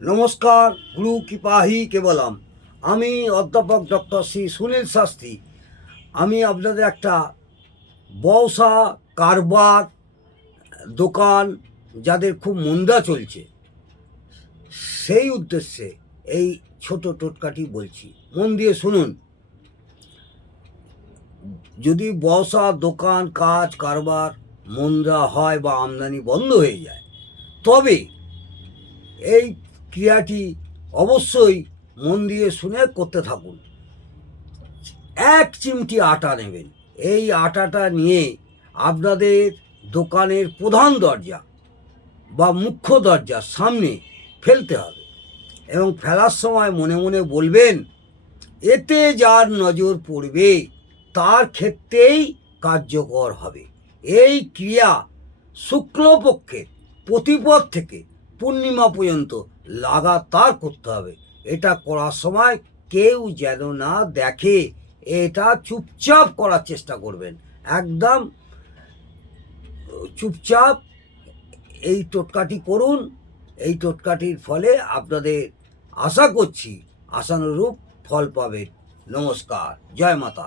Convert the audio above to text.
নমস্কার, গুরু কৃপাহি কেবলম। আমি অধ্যাপক ডক্টর শ্রী সুনীল শাস্ত্রী। আমি আপনাদের একটা ব্যবসা কারবার দোকান যাদের খুব মন্দা চলছে সেই উদ্দেশ্যে এই ছোট টোটকাটি বলছি, মন দিয়ে শুনুন। যদি ব্যবসা দোকান কাজ কারবার মন্দা হয় বা আমদানি বন্ধ হয়ে যায়, তবে এই ক্রিয়াটি অবশ্যই মন দিয়ে শুনে করতে থাকুন। 1 চিমটি আটা নেবেন। এই আটাটা নিয়ে আপনাদের দোকানের প্রধান দরজা বা মুখ্য দরজার সামনে ফেলতে হবে এবং ফেলার সময় মনে মনে বলবেন, এতে যার নজর পড়বে তার ক্ষেত্রেই কার্যকর হবে। এই ক্রিয়া শুক্লপক্ষের প্রতিপদ থেকে পূর্ণিমা পর্যন্ত লাগাতার করতে হবে। এটা করার সময় কেউ যেন না দেখে, এটা চুপচাপ করার চেষ্টা করবেন, একদম চুপচাপ এই টোটকাটি করুন। এই টোটকাটির ফলে আপনাদের আশা করছি আশানুরূপ ফল পাবেন। নমস্কার, জয় মাতা।